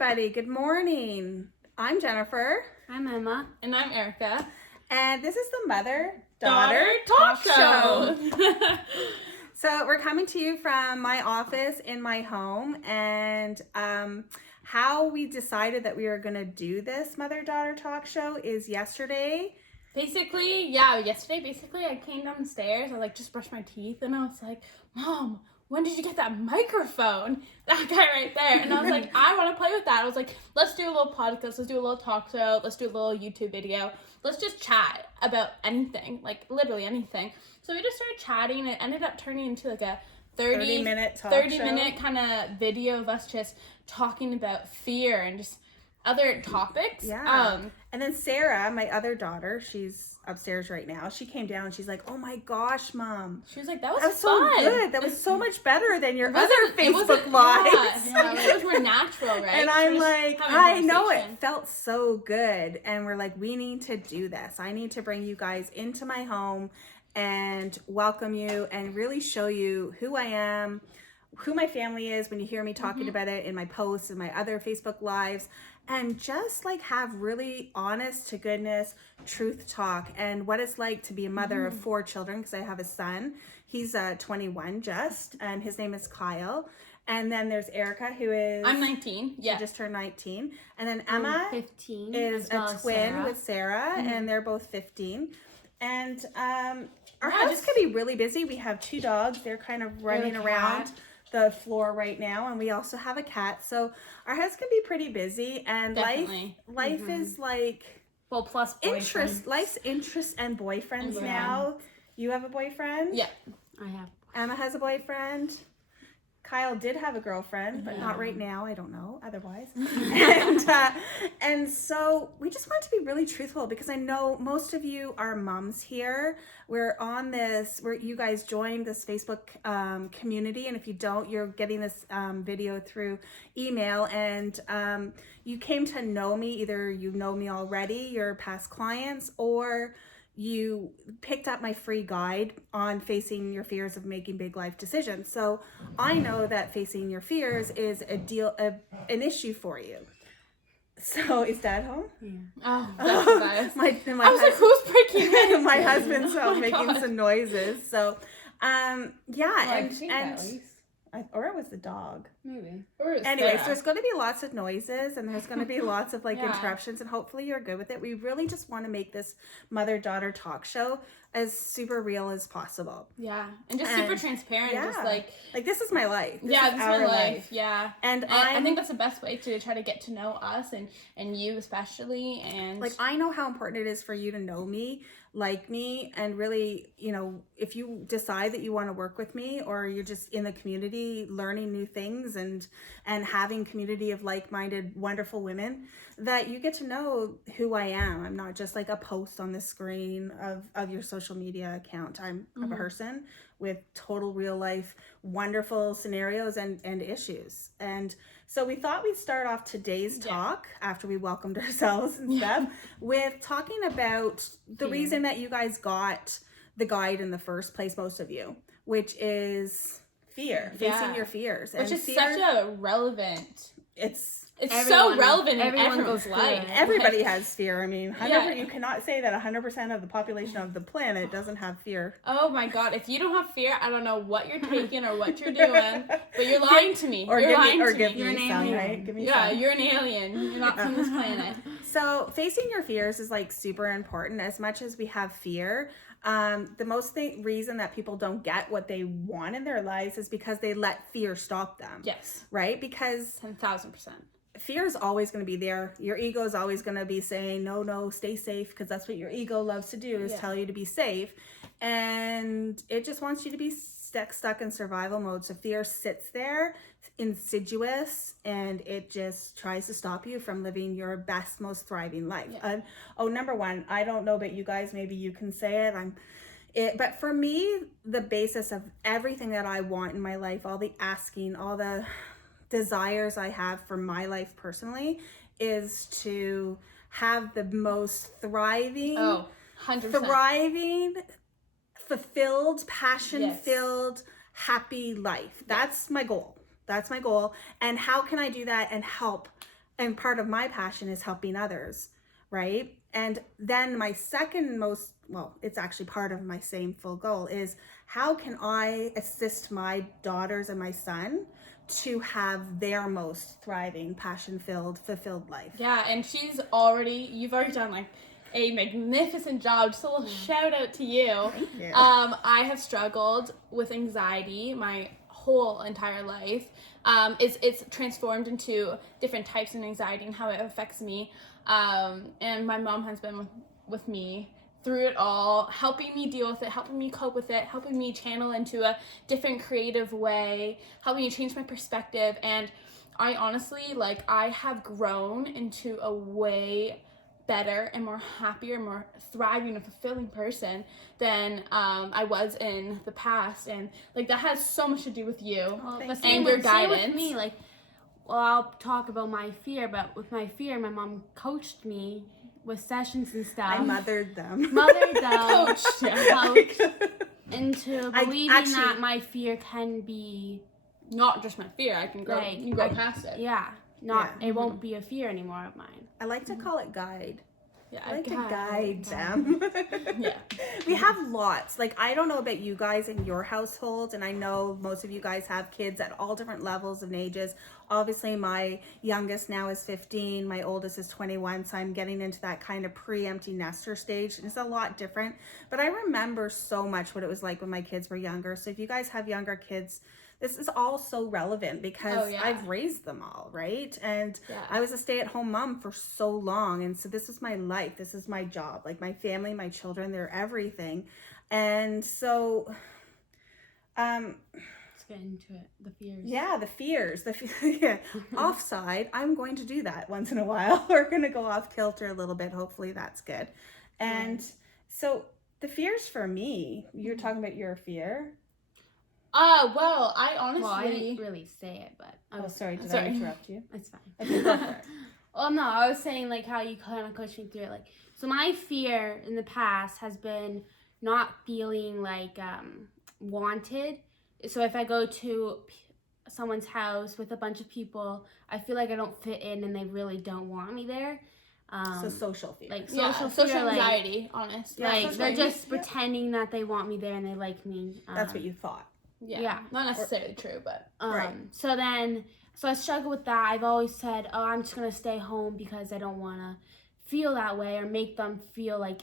everybody. Good morning. I'm Jennifer. I'm Emma. And I'm Erica. And this is the Mother-Daughter Talk Show. So we're coming to you from my office in my home, and how we decided that we were going to do this Mother-Daughter Talk Show is yesterday. Yesterday, I came down the stairs. I just brushed my teeth, and I was like, Mom, when did you get that microphone? That guy right there. And I was like, I want to play with that. I was like, let's do a little podcast. Let's do a little talk show. Let's do a little YouTube video. Let's just chat about anything, literally anything. So we just started chatting. It ended up turning into a 30-minute talk 30-minute kind of video of us just talking about fear and just other topics. Yeah. And then Sarah, my other daughter, she's upstairs right now. She came down and she's like, "Oh my gosh, Mom." She was like, that was fun. So good. That was so much better than your other Facebook lives. Yeah, it was more natural, right? And I'm like, I know, it felt so good. And we're like, we need to do this. I need to bring you guys into my home and welcome you and really show you who I am, who my family is when you hear me talking about it in my posts and my other Facebook lives, and just have really honest to goodness truth talk and what it's like to be a mother of 4 children, because I have a son. He's 21 just, and his name is Kyle. And then there's Erica, who is... I'm 19, yeah. She just turned 19. And then Emma 15, is a twin with Sarah, and they're both 15. And our house can be really busy. We have 2 dogs. They're kind of running around the floor right now, and we also have a cat, so our house can be pretty busy, and life is plus life's interests and boyfriends now. You have a boyfriend? Yeah, I have. Emma has a boyfriend. Kyle did have a girlfriend, but not right now. I don't know otherwise. And so we just want to be really truthful, because I know most of you are moms here. We're on this, where you guys joined this Facebook community. And if you don't, you're getting this video through email. And you came to know me. Either you know me already, you're past clients, or you picked up my free guide on facing your fears of making big life decisions. So I know that facing your fears is an issue for you. So is Dad home? Yeah. Oh, that's nice. I was like, who's breaking in? My husband's making some noises. So, or it was the dog. Maybe. Anyways, there's going to be lots of noises, and there's going to be lots of interruptions, and hopefully you're good with it. We really just want to make this mother-daughter talk show as super real as possible. Yeah, and just super transparent. Yeah. Just this is my life. This is my life. Yeah, and I think that's the best way to try to get to know us and you especially. And I know how important it is for you to know me, like me, and really, if you decide that you want to work with me, or you're just in the community learning new things and having community of like-minded wonderful women, that you get to know who I am. I'm not just a post on the screen of your social media account. I'm a person with total real life wonderful scenarios and issues. And so we thought we'd start off today's talk, after we welcomed ourselves and stuff, with talking about the reason that you guys got the guide in the first place, most of you, which is fear, facing your fears. Which is such a relevant... It's so relevant in everyone's life. Everybody has fear. I mean, you cannot say that 100% of the population of the planet doesn't have fear. Oh my God. If you don't have fear, I don't know what you're taking or what you're doing, but you're lying to me. You're lying to me. You're an alien. Right? Give me some. You're an alien. You're not from this planet. So facing your fears is super important. As much as we have fear, the most reason that people don't get what they want in their lives is because they let fear stop them. Yes. Right? Because 10,000%. Fear is always going to be there. Your ego is always going to be saying, no, stay safe, because that's what your ego loves to do, is tell you to be safe. And it just wants you to be stuck in survival mode. So fear sits there, insidious, and it just tries to stop you from living your best, most thriving life. Yeah. Number one, I don't know about you guys, maybe you can say it. But for me, the basis of everything that I want in my life, all the asking, all the desires I have for my life personally, is to have the most thriving, 100%. Fulfilled, passion-filled, happy life. That's my goal. And how can I do that and help And part of my passion is helping others, right? And then my second most, well, it's actually part of my same full goal is how can I assist my daughters and my son to have their most thriving, passion-filled, fulfilled life? Yeah, and you've already done like a magnificent job. Just a little shout out to you. Thank you. I have struggled with anxiety my whole entire life. It's transformed into different types of anxiety and how it affects me. And my mom has been with me through it all, helping me deal with it, helping me cope with it, helping me channel into a different creative way, helping me change my perspective. And I honestly, like, I have grown into a way better and more happier, more thriving and fulfilling person than I was in the past. And like that has so much to do with you and your guidance. With me, like, well, I'll talk about my fear, but with my fear, my mom coached me with sessions and stuff. I mothered them. Coached into believing that my fear can be not just my fear. I can grow. Like, you can grow past it. Yeah, it won't be a fear anymore of mine. I like to call it guide. Yeah, I like to guide them. Yeah. We have lots. Like, I don't know about you guys in your household, and I know most of you guys have kids at all different levels and ages. Obviously, my youngest now is 15. My oldest is 21, so I'm getting into that kind of pre-empty nester stage. And it's a lot different. But I remember so much what it was like when my kids were younger. So if you guys have younger kids, this is all so relevant because I've raised them all, right? And I was a stay-at-home mom for so long. And so this was my life. This is my job. Like my family, my children, they're everything. And so, let's get into it. The fears. Yeah, the fears. Offside, I'm going to do that once in a while. We're going to go off kilter a little bit. Hopefully that's good. And so the fears for me, you're talking about your fear. Well, I honestly... Well, I didn't really say it, but... Sorry, did I interrupt you? It's fine. Okay, go for it. Well, no, I was saying, like, how you kind of coached me through it. Like, so my fear in the past has been not feeling, like, wanted. So if I go to someone's house with a bunch of people, I feel like I don't fit in and they really don't want me there. So social fear. Like, social anxiety, honestly. Like, they're just pretending that they want me there and they like me. That's what you thought. Yeah. Not necessarily true, but... So I struggle with that. I've always said, I'm just going to stay home because I don't want to feel that way or make them feel like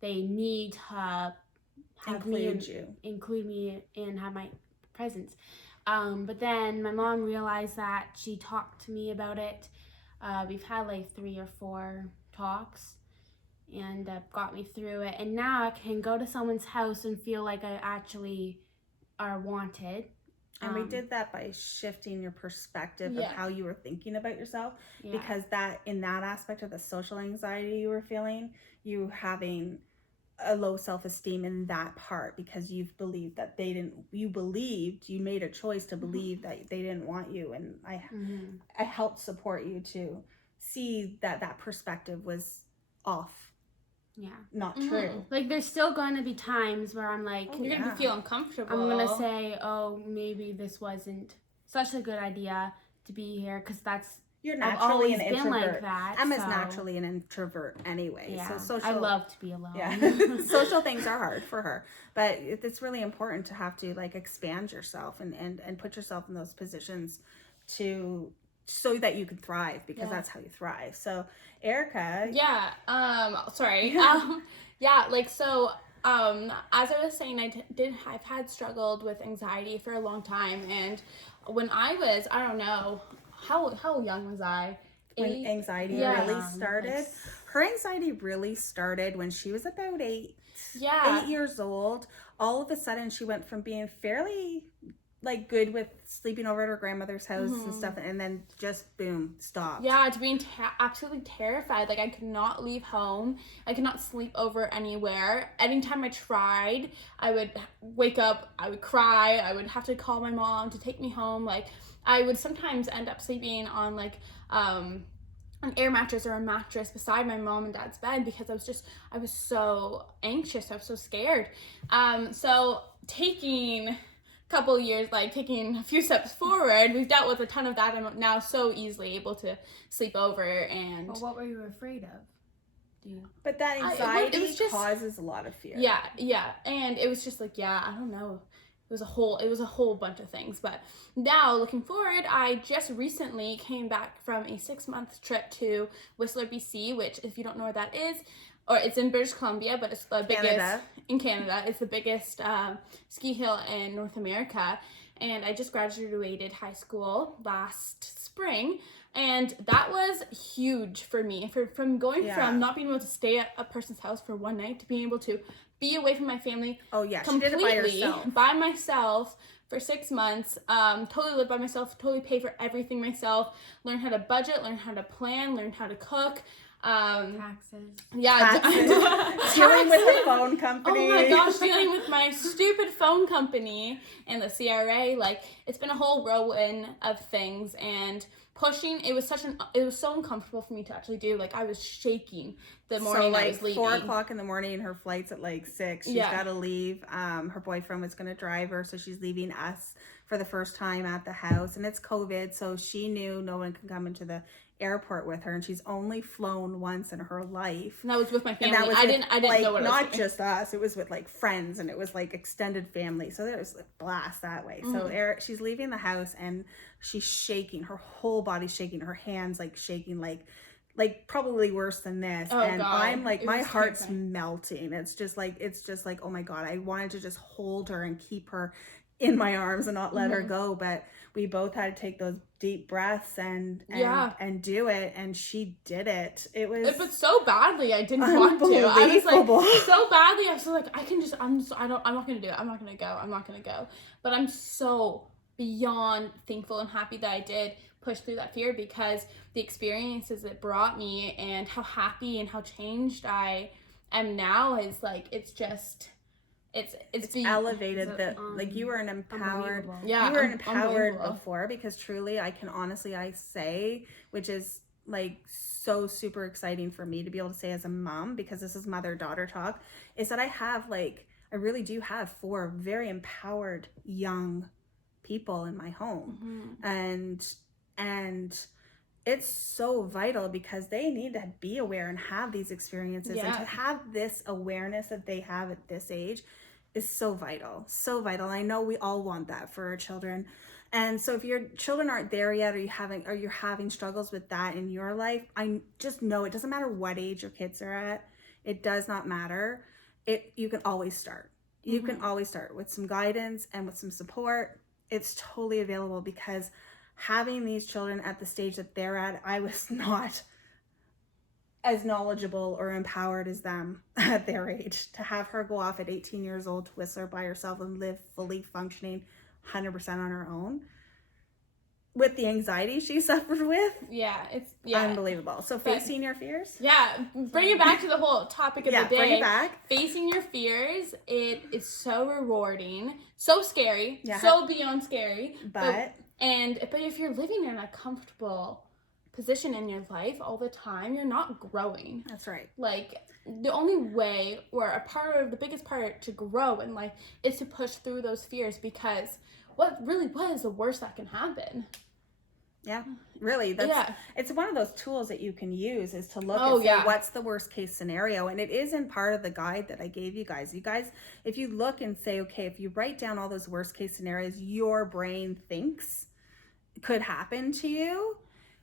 they need to include me and have my presence. But then my mom realized that. She talked to me about it. We've had like 3 or 4 talks and got me through it. And now I can go to someone's house and feel like I actually are wanted. And we did that by shifting your perspective of how you were thinking about yourself, because that in that aspect of the social anxiety you were feeling, you having a low self-esteem in that part because you believed that you made a choice to believe that they didn't want you. And I helped support you to see that perspective was off. Yeah. Not true. Like, there's still going to be times where I'm like... You're going to feel uncomfortable. I'm going to say, maybe this wasn't such a good idea to be here, because that's... You're naturally an introvert. Like that, Emma's naturally an introvert anyway. Yeah. So I love to be alone. Yeah. Social things are hard for her. But it's really important to have to, like, expand yourself and put yourself in those positions so that you can thrive, because that's how you thrive. So Erica, as I was saying, I've had struggled with anxiety for a long time. And when I was, I don't know, how young was I? When anxiety really started? Her anxiety really started when she was about 8 years old. All of a sudden she went from being fairly like good with sleeping over at her grandmother's house and stuff, and then just boom, stopped. Yeah, to being absolutely terrified. Like, I could not leave home. I could not sleep over anywhere. Anytime I tried, I would wake up, I would cry, I would have to call my mom to take me home. Like, I would sometimes end up sleeping on like an air mattress or a mattress beside my mom and dad's bed because I was so anxious, I was so scared. So taking couple years, like taking a few steps forward, we've dealt with a ton of that. I'm now so easily able to sleep over and. Well, what were you afraid of? But that anxiety it was just, causes a lot of fear. Yeah, and it was just like, I don't know. It was a whole bunch of things. But now, looking forward, I just recently came back from a 6-month trip to Whistler, BC, which, if you don't know where that is, or it's in British Columbia, but it's the biggest in Canada. It's the biggest ski hill in North America. And I just graduated high school last spring. And that was huge for me. From going from not being able to stay at a person's house for one night to being able to be away from my family completely by myself for 6 months, totally live by myself, totally pay for everything myself, learn how to budget, learn how to plan, learn how to cook. Taxes. Yeah. Dealing with the phone company. Oh my gosh, dealing with my stupid phone company and the CRA. Like, it's been a whole whirlwind of things, and pushing, it was so uncomfortable for me to actually do. Like, I was shaking the morning I was leaving. 4 o'clock in the morning, her flight's at like 6. She's got to leave. Her boyfriend was going to drive her, so she's leaving us for the first time at the house. And it's COVID, so she knew no one could come into the airport with her, and she's only flown once in her life. And that was with my family. And that was I didn't like, know what I was not just us, it was with like friends, and it was like extended family, so there was a blast that way. So she's leaving the house and she's shaking, her whole body's shaking, her hands like shaking, like probably worse than this. And God. I'm like, my heart's melting. It's just like, oh my God, I wanted to just hold her and keep her in my arms and not let her go, but we both had to take those deep breaths and do it, and she did it. It was but so badly I didn't want to. I was like, so badly I was like, I'm not gonna do it. I'm not gonna go. But I'm so beyond thankful and happy that I did push through that fear, because the experiences it brought me and how happy and how changed I am now is like, it's elevated. Like, you were an empowered, you were empowered before, because truly I say, which is like so super exciting for me to be able to say as a mom, because this is mother-daughter talk, is that I really do have 4 very empowered young people in my home. And it's so vital, because they need to be aware and have these experiences, and to have this awareness that they have at this age is so vital. I know we all want that for our children. And so if your children aren't there yet, or you're having struggles with that in your life, I just know it doesn't matter what age your kids are at. It does not matter. You can always start. You can always start with some guidance and with some support. It's totally available, because having these children at the stage that they're at, I was not as knowledgeable or empowered as them at their age. To have her go off at 18 years old to Whistler by herself and live fully functioning 100% on her own, with the anxiety she suffered with, it's unbelievable. So facing your fears, bring it back to the whole topic of the day. Bring it back. Facing your fears, it is so rewarding, so scary, so beyond scary, but if you're living in a comfortable position in your life all the time, you're not growing. That's right. Like, the only way, or the biggest part to grow in life, is to push through those fears, because what is the worst that can happen? Yeah, really. It's one of those tools that you can use, is to look and say, what's the worst case scenario? And it is in part of the guide that I gave you guys. You guys, if you look and say, okay, if you write down all those worst case scenarios your brain thinks could happen to you,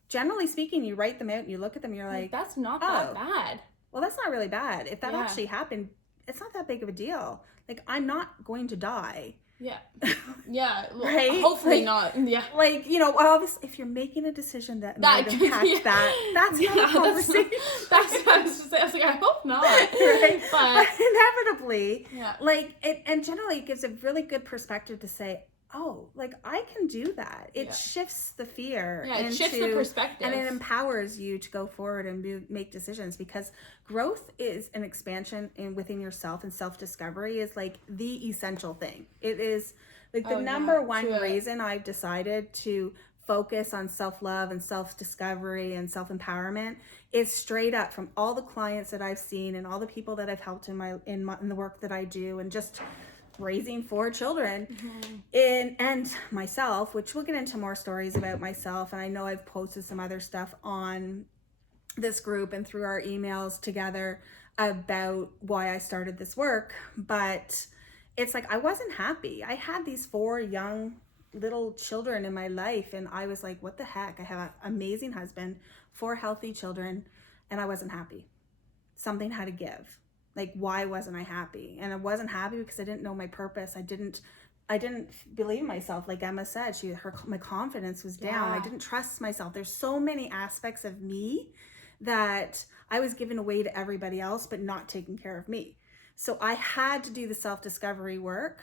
generally speaking, you write them out and you look at them, you're like, that's not that bad. Well, that's not really bad. If that actually happened, it's not that big of a deal. Like, I'm not going to die. Yeah. Yeah. Well, right? Hopefully not. Yeah. Like, obviously, if you're making a decision that might impact that's not a conversation. That's what I was just saying. I was like, I hope not. Right? But inevitably, and generally it gives a really good perspective to say, oh, like, I can do that. It shifts the fear. Yeah, it shifts the perspective. And it empowers you to go forward and make decisions, because growth is an expansion within yourself, and self-discovery is like the essential thing. It is like the number one reason I've decided to focus on self-love and self-discovery and self-empowerment is straight up from all the clients that I've seen and all the people that I've helped in the work that I do, and just raising 4 children and myself, which we'll get into more stories about myself. And I know I've posted some other stuff on this group and through our emails together about why I started this work. But it's like, I wasn't happy. I had these 4 young little children in my life, and I was like, what the heck? I have an amazing husband, 4 healthy children, and I wasn't happy. Something had to give. Like, why wasn't I happy? And I wasn't happy because I didn't know my purpose. I didn't believe myself. Like Emma said, my confidence was down. I didn't trust myself. There's so many aspects of me that I was giving away to everybody else, but not taking care of me. So I had to do the self-discovery work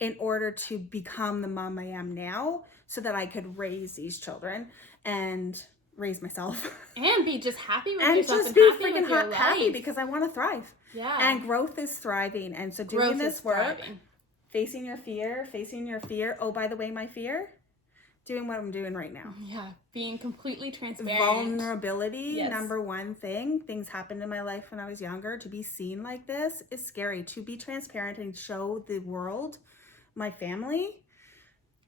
in order to become the mom I am now, so that I could raise these children and raise myself. And be just happy with and yourself just and be happy freaking with your happy life. because I want to thrive. Yeah. And growth is thriving. And so doing Growth this is work, thriving. facing your fear. Oh, by the way, my fear, doing what I'm doing right now. Yeah. Being completely transparent. Vulnerability, Yes. number one thing. Things happened in my life when I was younger. To be seen like this is scary. To be transparent and show the world, my family.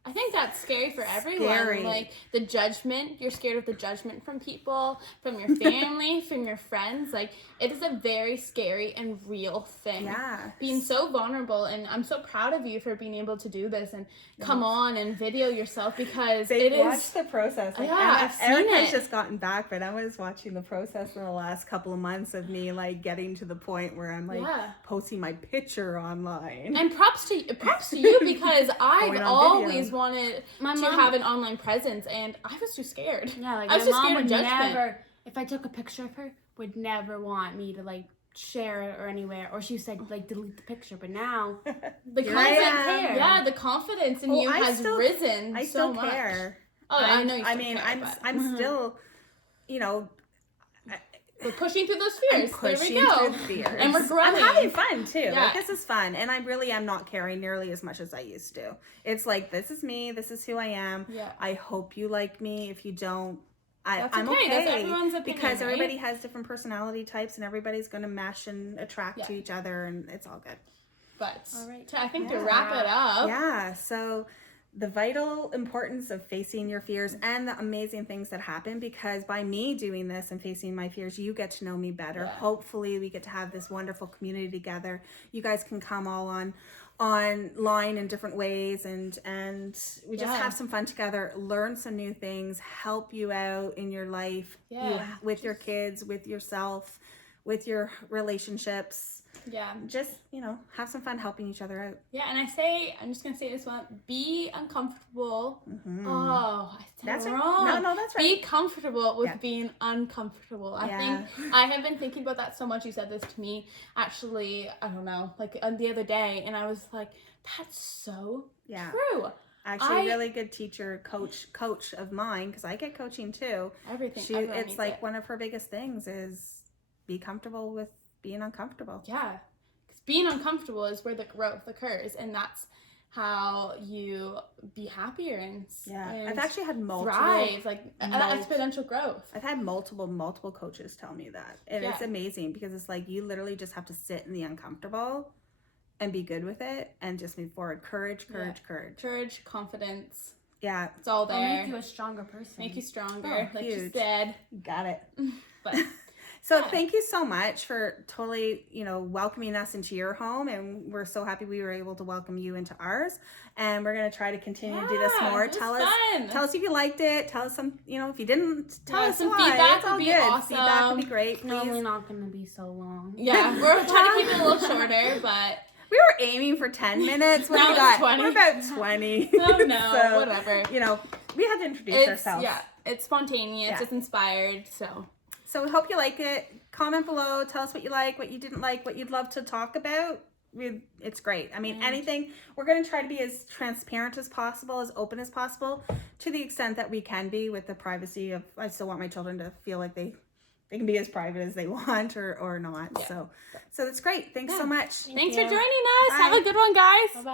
I think that's scary for everyone. Scary. Like, the judgment. You're scared of the judgment from people, from your family, from your friends. Like, it is a very scary and real thing. Yeah. Being so vulnerable, and I'm so proud of you for being able to do this and come on and video yourself, because They it watch is... the process. Like, Yeah, I've seen Erica's it. just gotten back, but I was watching the process in the last couple of months of me, like, getting to the point where I'm like posting my picture online. And props to you, because I've Going on always video. wanted My to mom- have an online presence, and I was too scared. Yeah, like I was my just mom scared of would judgment. never, if I took a picture of her, would never want me to like share it or anywhere, or she said like delete the picture. But now, The Here I confidence, am. yeah, the confidence in Oh, you I has still- risen I so still much. care. Oh, I know you still care, I'm but I'm still, you know, we're pushing through those I'm fears. There pushing we go. through the fears. And we're growing. I'm having fun too. Yeah. Like, this is fun, and I really am not caring nearly as much as I used to. It's like, this is me. This is who I am. Yeah. I hope you like me. If you don't, That's I'm okay. okay. That's everyone's opinion, because right? everybody has different personality types, and everybody's going to mesh and attract to Yeah. each other, and it's all good. But All right. I think to Yeah. wrap it up, Yeah. So the vital importance of facing your fears and the amazing things that happen, because by me doing this and facing my fears, you get to know me better. Yeah. Hopefully we get to have this wonderful community together. You guys can come all online in different ways, and we just Yeah. have some fun together, learn some new things, help you out in your life, Yeah. with your kids, with yourself, with your relationships. yeah. Just, have some fun helping each other out. Yeah, and I'm just going to say this one, be uncomfortable. Mhm. Oh, I said That's it right. wrong. No, that's right. Be comfortable with Yeah. being uncomfortable. I Yeah. think I have been thinking about that so much. You said this to me, actually, I don't know, like the other day, and I was like, that's so Yeah. true. Actually, a really good teacher, coach of mine, because I get coaching too. Everything. It's needs like it. one of her biggest things is be comfortable with being uncomfortable. Yeah. Because being uncomfortable is where the growth occurs, and that's how you be happier and I've actually had multiple. thrive, like exponential growth. I've had multiple coaches tell me that, and it's amazing, because it's like you literally just have to sit in the uncomfortable and be good with it and just move forward. Courage. Courage, confidence. Yeah, It's all It'll there. make you a stronger person. Make you stronger, Oh, like you huge. said. got it. But So Yeah. thank you so much for totally, welcoming us into your home, and we're so happy we were able to welcome you into ours. And we're gonna try to continue to do this more. it was Tell fun. us if you liked it. Tell us some, if you didn't, tell us some why. feedback It's all would be good. awesome. Feedback would be great. It's normally Please. not going to be so long. Yeah, we're trying to keep it a little shorter, but We were aiming for 10 minutes. What Now do we it's got? 20. We're about 20. oh no, So, whatever. We had to introduce ourselves. It's spontaneous, Yeah. it's inspired, so So we hope you like it. Comment below. Tell us what you like, what you didn't like, what you'd love to talk about. It's great. I mean, anything. We're going to try to be as transparent as possible, as open as possible, to the extent that we can be, with the privacy of, I still want my children to feel like they can be as private as they want or not. Yeah. So that's great. Thanks so much. thanks for joining us. Bye. Have a good one, guys. Bye-bye.